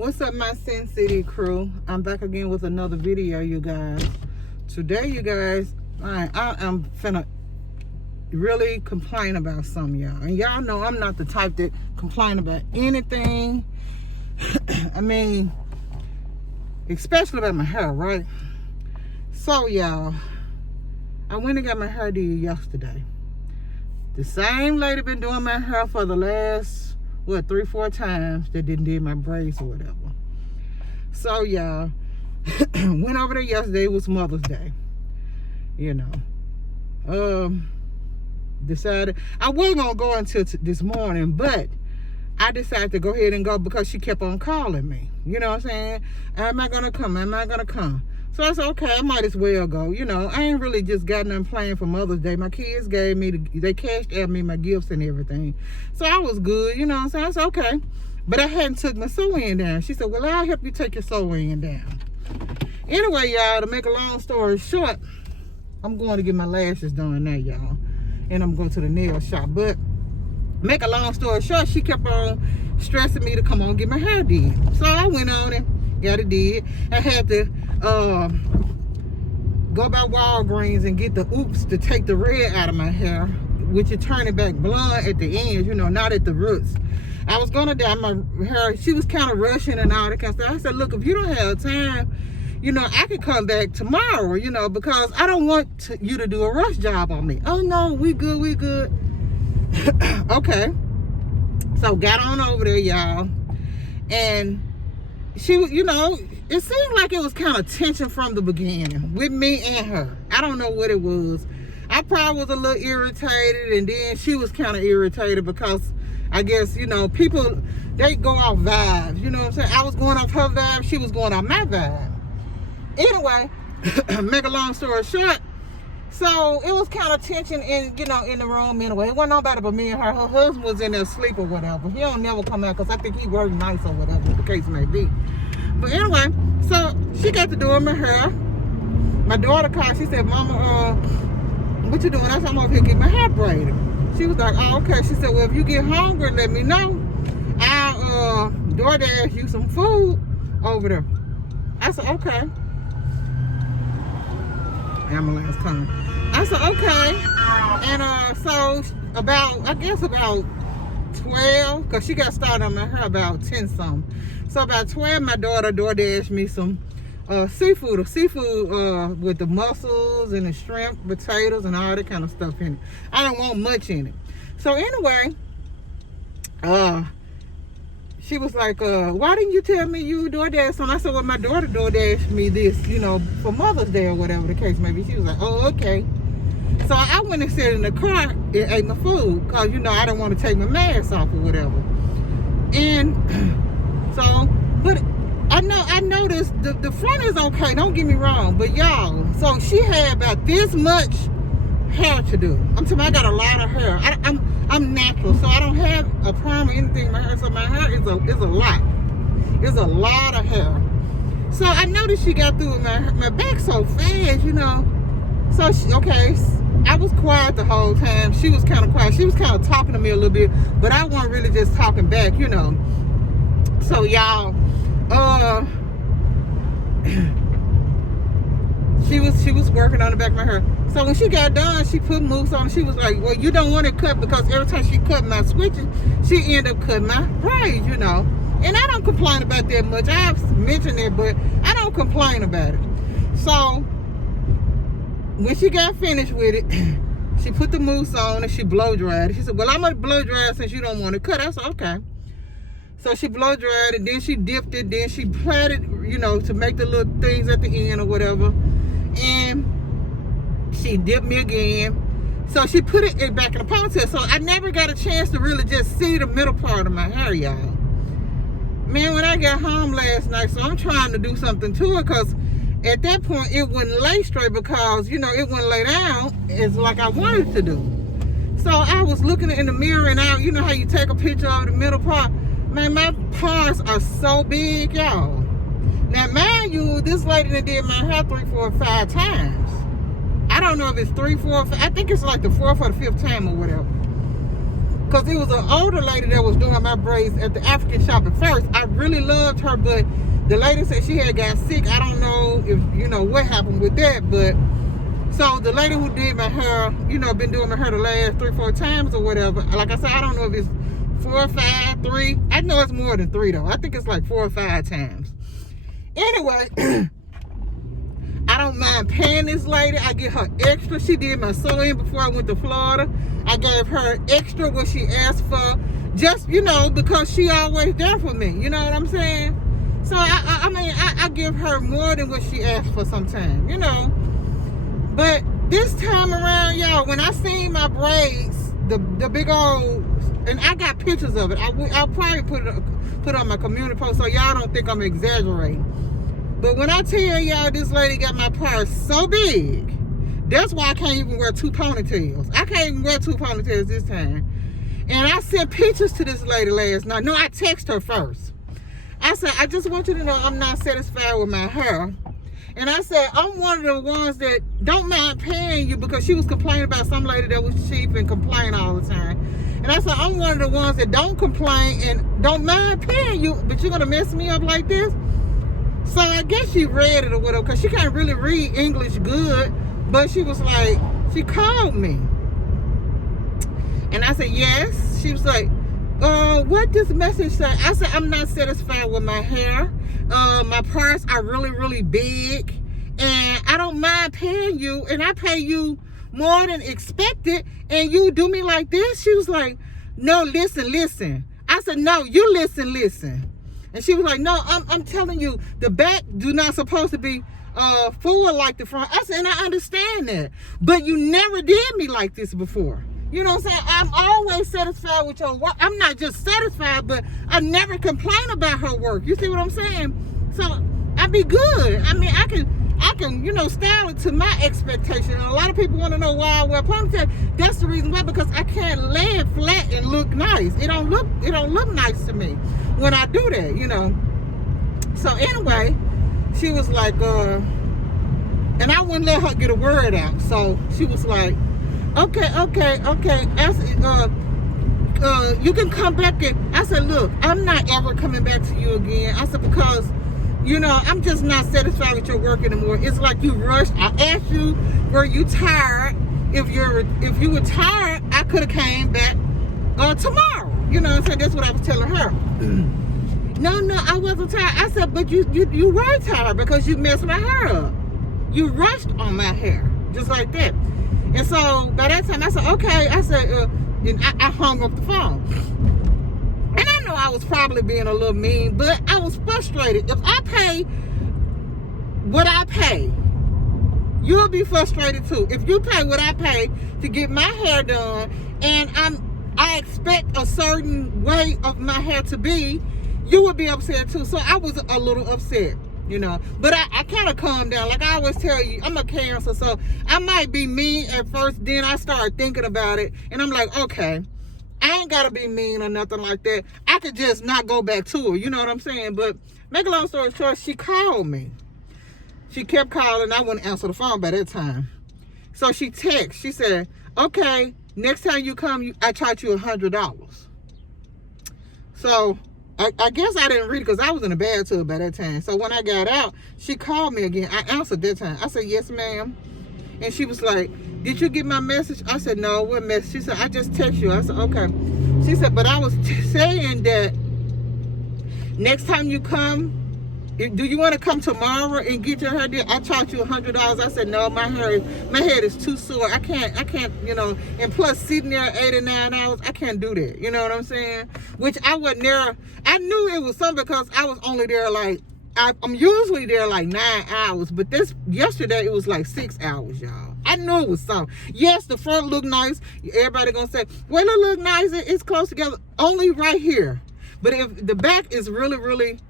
What's up, my Sin City crew? I'm back again with another video, you guys. Today, you guys, I am finna really complain about some of y'all. And y'all know I'm not the type that complain about anything. I mean, especially about my hair, right? So, y'all, I went and got my hair did yesterday. The same lady been doing my hair for the last, 3-4 times that didn't do my braids or whatever. So, y'all, went over there yesterday. It was Mother's Day. You know. Decided, I wasn't going to go until this morning, but I decided to go ahead and go because she kept on calling me. You know what I'm saying? Am I going to come? Am I going to come? So I said, okay, I might as well go. You know, I ain't really just got nothing planned for Mother's Day. My kids gave me, they cashed out me my gifts and everything. So I was good, you know what I'm saying? I said, okay. But I hadn't took my sew-in down. She said, well, I'll help you take your sew-in down. Anyway, y'all, to make a long story short, I'm going to get my lashes done now, y'all. And I'm going to the nail shop. But make a long story short, she kept on stressing me to come on and get my hair did. So I went on and got it did. I had to go by Walgreens and get the oops to take the red out of my hair, which is turning back blonde at the ends, you know, not at the roots. I was gonna dye my hair. She was kind of rushing and all that kind of stuff. I said, look, if you don't have time, you know, I could come back tomorrow, you know, because I don't want you to do a rush job on me. Oh no, we good, we good. Okay. So got on over there, y'all. And she, you know, it seemed like it was kind of tension from the beginning with me and her. I don't know what it was. I probably was a little irritated, and then she was kind of irritated because I guess, you know, people, they go off vibes. You know what I'm saying? I was going off her vibe. She was going off my vibe. Anyway, make a long story short, so it was kind of tension in, you know, in the room anyway. It wasn't nobody but me and her. Her husband was in there asleep or whatever. He don't never come out because I think he worked nights or whatever the case may be. But anyway, so she got to doing my hair. My daughter called. She said, Mama, what you doing? I said, I'm over here getting my hair braided. She was like, oh, okay. She said, well, if you get hungry, let me know. I'll DoorDash you some food over there. I said, okay. Ambulance coming. I said, okay. And so about, I guess about 12, because she got started on my hair about 10 something. So about 12, my daughter DoorDashed me some seafood with the mussels and the shrimp, potatoes, and all that kind of stuff in it. I don't want much in it. So anyway, she was like, why didn't you tell me you DoorDashed something? I said, well, my daughter DoorDashed me this, you know, for Mother's Day or whatever the case may be. She was like, oh, okay. So I went and sat in the car and ate my food because, you know, I didn't want to take my mask off or whatever. And so, but I noticed the front is okay, don't get me wrong, but y'all, so she had about this much hair to do. I'm telling you, I got a lot of hair. I'm natural, so I don't have a perm or anything in my hair, so my hair is a lot. It's a lot of hair. So I noticed she got through with my back so fast, you know. So she, okay, I was quiet the whole time. She was kind of quiet. She was kind of talking to me a little bit, but I wasn't really just talking back, you know. So y'all, she was working on the back of my hair. So when she got done, she put mousse on. She was like, well, you don't want it cut because every time she cut my switches, she end up cutting my braids, you know. And I don't complain about that much. I've mentioned it, but I don't complain about it. So when she got finished with it, she put the mousse on and she blow dried it. She said, well, I'm going to blow dry it since you don't want to cut. I said, okay. So she blow dried it, then she dipped it, then she plaited, you know, to make the little things at the end or whatever. And she dipped me again. So she put it back in the ponytail. So I never got a chance to really just see the middle part of my hair, y'all. Man, when I got home last night, so I'm trying to do something to it because at that point it wouldn't lay straight because, you know, it wouldn't lay down as like I wanted to do. So I was looking in the mirror and out, you know how you take a picture of the middle part? Man, my parts are so big, y'all. Now, mind you, this lady that did my hair 3, 4, 5 times. I don't know if it's 3, 4, 5. I think it's like the 4th or the 5th time or whatever. because it was an older lady that was doing my braids at the African shop at first. I really loved her, but the lady said she had got sick. I don't know if, you know, what happened with that, but so the lady who did my hair, you know, been doing my hair the last 3-4 times or whatever. Like I said, I don't know if it's 4 or 5, 3. I know it's more than 3 though. I think it's like 4 or 5 times. Anyway, I don't mind paying this lady. I get her extra. She did my sewing before I went to Florida. I gave her extra what she asked for, just, you know, because she always there for me. You know what I'm saying? So I mean, I give her more than what she asked for sometimes, you know. But this time around, y'all, when I seen my braids, the big old, and I got pictures of it. I'll probably put on my community post so y'all don't think I'm exaggerating. But when I tell y'all this lady got my purse so big, that's why I can't even wear 2 ponytails. I can't even wear 2 ponytails this time. And I sent pictures to this lady last night. No, I texted her first. I said, I just want you to know I'm not satisfied with my hair. And I said, I'm one of the ones that don't mind paying you, because she was complaining about some lady that was cheap and complain all the time. And I said, I'm one of the ones that don't complain and don't mind paying you, but you're going to mess me up like this? So I guess she read it or whatever, because she can't really read English good. But she was like, she called me. And I said, yes. She was like, what does the message say? I said, I'm not satisfied with my hair. My purse are really, really big. And I don't mind paying you. And I pay you more than expected. And you do me like this? She was like, no, listen. I said, no, you listen. And she was like, no, I'm telling you, the back do not supposed to be forward like the front. I said, and I understand that. But you never did me like this before. You know what I'm saying? I'm always satisfied with your work. I'm not just satisfied, but I never complain about her work. You see what I'm saying? So I be good. I mean, I can, you know, style it to my expectation. And a lot of people want to know why I wear ponytail. That's the reason why, because I can't lay it flat and look nice. It don't look nice to me when I do that, you know. So anyway, she was like, and I wouldn't let her get a word out. So she was like, okay. I said, you can come back. And I said, look, I'm not ever coming back to you again. I said, because, you know, I'm just not satisfied with your work anymore. It's like you rushed. I asked you, were you tired? If you were tired, I could have came back tomorrow. You know what I'm saying? That's what I was telling her. No, I wasn't tired. I said, but you were tired because you messed my hair up. You rushed on my hair, just like that. And so by that time, I said, okay. I said, and I hung up the phone. And I know I was probably being a little mean, but I was frustrated. If I pay what I pay, you'll be frustrated too. If you pay what I pay to get my hair done, and I expect a certain way of my hair to be, you would be upset too. So I was a little upset, you know. But I kind of calmed down. Like I always tell you, I'm a Cancer, so I might be mean at first. Then I started thinking about it, and I'm like, okay, I ain't got to be mean or nothing like that. I could just not go back to her, you know what I'm saying? But make a long story short, she called me. She kept calling. I wouldn't answer the phone by that time. So she texted. She said, okay, next time you come, I charge you $100. So I guess I didn't read it because I was in a bathtub by that time. So when I got out, she called me again. I answered that time. I said, yes, ma'am. And she was like, did you get my message? I said, no, what message? She said, I just text you. I said, okay. She said, but I was saying that next time you come, do you want to come tomorrow and get your hair done? I charge you $100. I said, no, my head is too sore. I can't, you know, and plus sitting there 8 or 9 hours, I can't do that. You know what I'm saying? Which I wasn't there. I knew it was something because I was only there like, I'm usually there like 9 hours, but yesterday it was like 6 hours, y'all. I knew it was something. Yes, the front looked nice. Everybody gonna say, well, it look nice. It's close together. Only right here. But if the back is really, really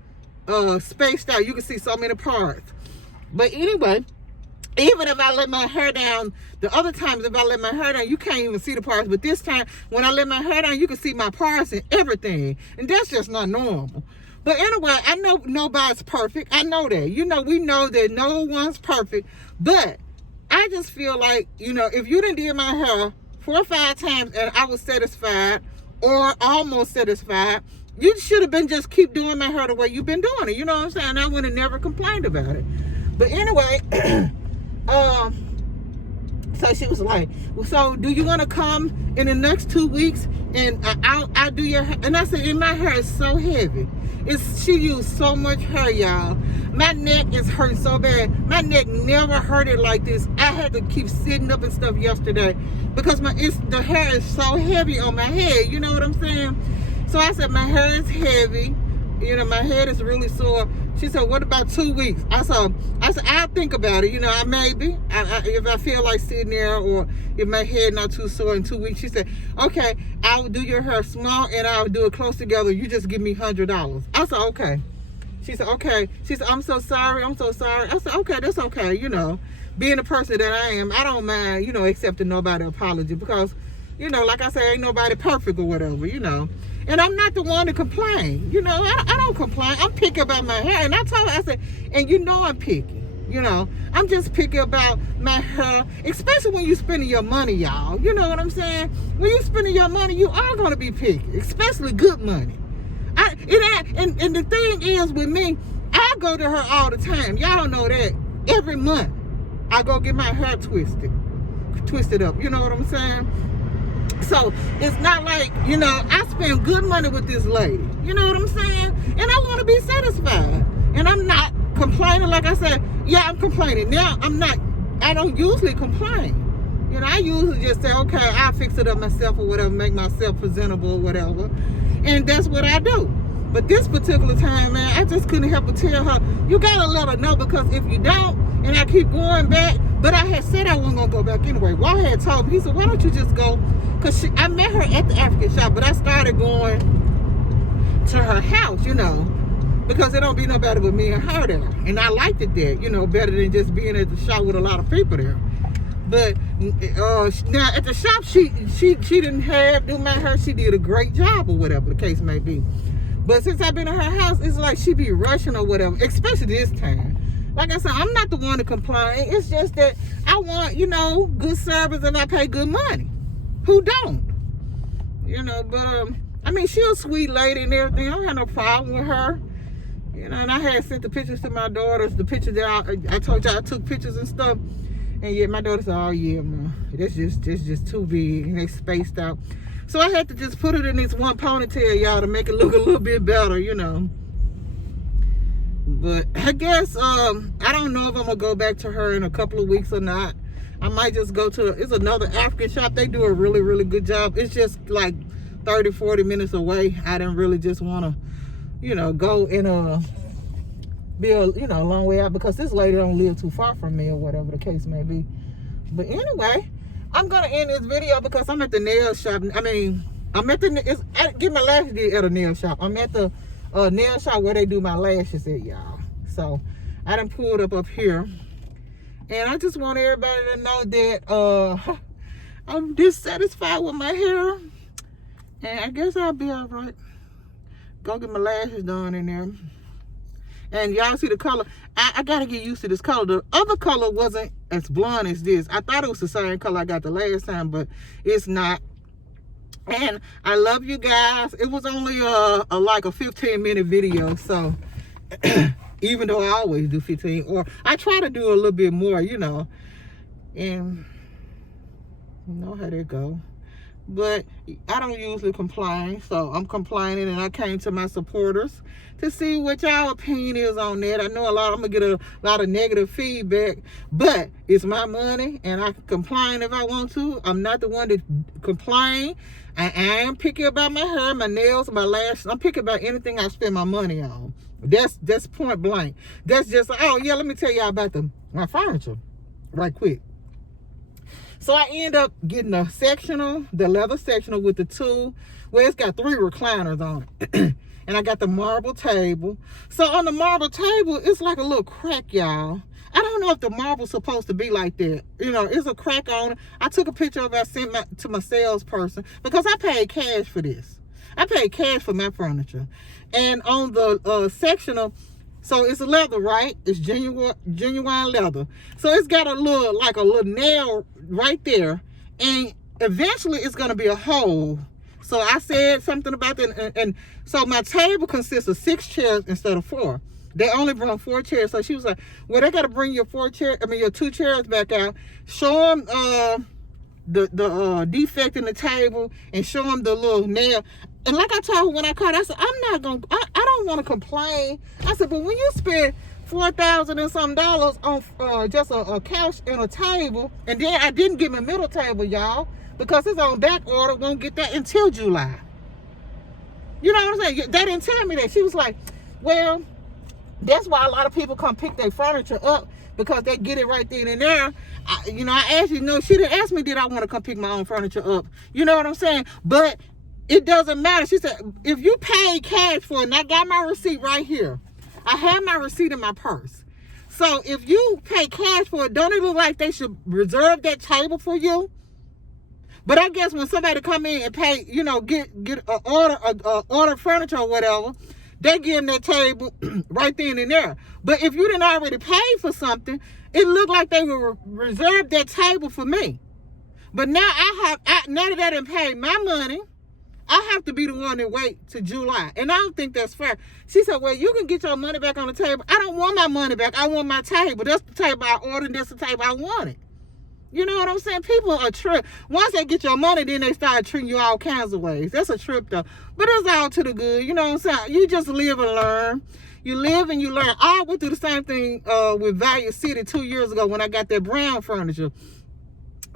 spaced out, you can see so many parts. But anyway, even if I let my hair down, the other times if I let my hair down, you can't even see the parts. But this time, when I let my hair down, you can see my parts and everything. And that's just not normal. But anyway, I know nobody's perfect. I know that. You know, we know that no one's perfect. But I just feel like, you know, if you done did my hair 4 or 5 times and I was satisfied, or almost satisfied, you should have been just keep doing my hair the way you've been doing it. You know what I'm saying? I would have never complained about it. But anyway, so she was like, well, so do you want to come in the next 2 weeks and I'll do your hair? And I said, and my hair is so heavy. She used so much hair, y'all. My neck is hurt so bad. My neck never hurted like this. I had to keep sitting up and stuff yesterday because the hair is so heavy on my head. You know what I'm saying? So I said, my hair is heavy. You know, my head is really sore. She said, what about 2 weeks? I said, I'll think about it. You know, if I feel like sitting there or if my head not too sore in 2 weeks. She said, okay, I will do your hair small and I'll do it close together. You just give me $100. I said, okay. She said, okay. She said, I'm so sorry. I said, okay, that's okay. You know, being the person that I am, I don't mind, you know, accepting nobody's apology because, you know, like I said, ain't nobody perfect or whatever, you know. And I'm not the one to complain. You know, I don't complain. I'm picky about my hair. And I told her, I said, and you know I'm picky. You know, I'm just picky about my hair, especially when you're spending your money, y'all. You know what I'm saying? When you're spending your money, you are going to be picky, especially good money. And the thing is with me, I go to her all the time. Y'all don't know that. Every month, I go get my hair twisted up. You know what I'm saying? So it's not like, you know, I spend good money with this lady. You know what I'm saying? And I want to be satisfied. And I'm not complaining. Like I said, yeah, I'm complaining. Now, I don't usually complain. You know, I usually just say, okay, I'll fix it up myself or whatever, make myself presentable or whatever. And that's what I do. But this particular time, man, I just couldn't help but tell her, you got to let her know, because if you don't, and I keep going back, but I had said I wasn't going to go back anyway. Walt had told me, he said, why don't you just go? Because I met her at the African shop, but I started going to her house, you know, because it don't be nobody but me and her there. And I liked it there, you know, better than just being at the shop with a lot of people there. But now at the shop, she didn't do my hair. She did a great job or whatever the case may be. But since I've been at her house, it's like she be rushing or whatever, especially this time. Like I said, I'm not the one to complain. It's just that I want, you know, good service and I pay good money. Who don't? You know, but, I mean, she's a sweet lady and everything. I don't have no problem with her. You know, and I had sent the pictures to my daughters, the pictures that I told y'all I took pictures and stuff. And yet my daughter said, oh yeah, Mom, that's just too big and they spaced out. So I had to just put it in this one ponytail, y'all, to make it look a little bit better, you know. But I guess, I don't know if I'm gonna go back to her in a couple of weeks or not. I might just go to, it's another African shop. They do a really, really good job. It's just like 30, 40 minutes away. I didn't really just want to, you know, go and be a, you know, a long way out, because this lady don't live too far from me or whatever the case may be. But anyway, I'm gonna end this video because I'm at the nail shop. I mean, I get my lashes did at a nail shop. I'm at the nail shop where they do my lashes at, y'all. So I done pulled up here, and I just want everybody to know that I'm dissatisfied with my hair, and I guess I'll be all right. Go get my lashes done in there. And y'all see the color. I gotta get used to this color. The other color wasn't as blonde as this. I thought it was the same color I got the last time, but it's not. And I love you guys. It was only like a 15-minute video, so even though I always do 15, or I try to do a little bit more, you know. And you know how that go. But I don't usually complain, so I'm complaining, and I came to my supporters to see what y'all opinion is on that. I know I'm gonna get a lot of negative feedback, but it's my money, and I can complain if I want to. I'm not the one to complain. I am picky about my hair, my nails, my lashes. I'm picky about anything I spend my money on. That's point blank. That's just, oh yeah, let me tell y'all about my furniture right quick. So I end up getting a sectional, the leather sectional with the two, well, it's got 3 recliners on it. And I got the marble table. So on the marble table, it's like a little crack, y'all. I don't know if the marble's supposed to be like that. You know, it's a crack on it. I took a picture of it, I sent to my salesperson, because I paid cash for this. I paid cash for my furniture. And on the sectional, so it's leather, right? It's genuine leather. So it's got a little nail right there. And eventually it's gonna be a hole. So I said something about that. And so my table consists of 6 chairs instead of 4. They only brought 4 chairs. So she was like, well, they got to bring your 2 chairs back out. Show them the defect in the table and show them the little nail. And like I told her when I called, I said, I don't want to complain. I said, but when you spend $4,000 and some dollars on just a couch and a table, and then I didn't get my middle table, y'all, because it's on back order, won't get that until July. You know what I'm saying? They didn't tell me that. She was like, well, that's why a lot of people come pick their furniture up, because they get it right then and there. I asked you, no, she didn't ask me, did I want to come pick my own furniture up? You know what I'm saying? But it doesn't matter. She said, if you pay cash for it, and I got my receipt right here. I have my receipt in my purse. So if you pay cash for it, don't it look like they should reserve that table for you? But I guess when somebody come in and pay, get order furniture or whatever, they give them that table right then and there. But if you didn't already pay for something, it looked like they would reserve that table for me. But now now that I didn't pay my money, I have to be the one that wait to July. And I don't think that's fair. She said, well, you can get your money back on the table. I don't want my money back. I want my table. That's the table I ordered. That's the table I wanted. You know what I'm saying? People are trip. Once they get your money, then they start treating you all kinds of ways. That's a trip, though. But it's all to the good. You know what I'm saying? You just live and learn. You live and you learn. I went through the same thing with Value City 2 years ago when I got that brown furniture.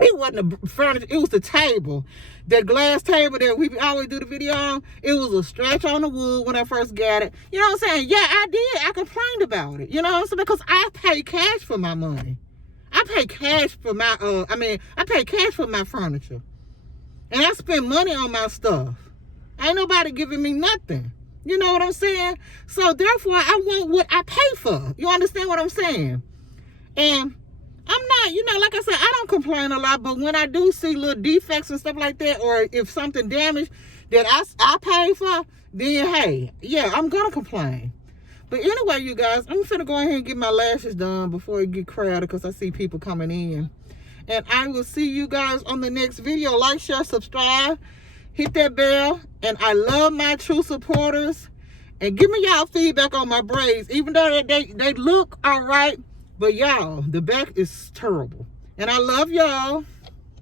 It wasn't the furniture. It was the table. That glass table that we always do the video on, it was a stretch on the wood when I first got it. You know what I'm saying? Yeah, I did. I complained about it. You know what I'm saying? Because I pay cash for my money. I pay cash for my, I pay cash for my furniture. And I spend money on my stuff. Ain't nobody giving me nothing. You know what I'm saying? So therefore, I want what I pay for. You understand what I'm saying? And I'm not, like I said, I don't complain a lot, but when I do see little defects and stuff like that, or if something damaged that I pay for, then hey, yeah, I'm gonna complain. But anyway, you guys, I'm finna go ahead and get my lashes done before it get crowded, because I see people coming in. And I will see you guys on the next video. Like, share, subscribe, hit that bell. And I love my true supporters. And give me y'all feedback on my braids. Even though they look all right, but y'all, the back is terrible. And I love y'all.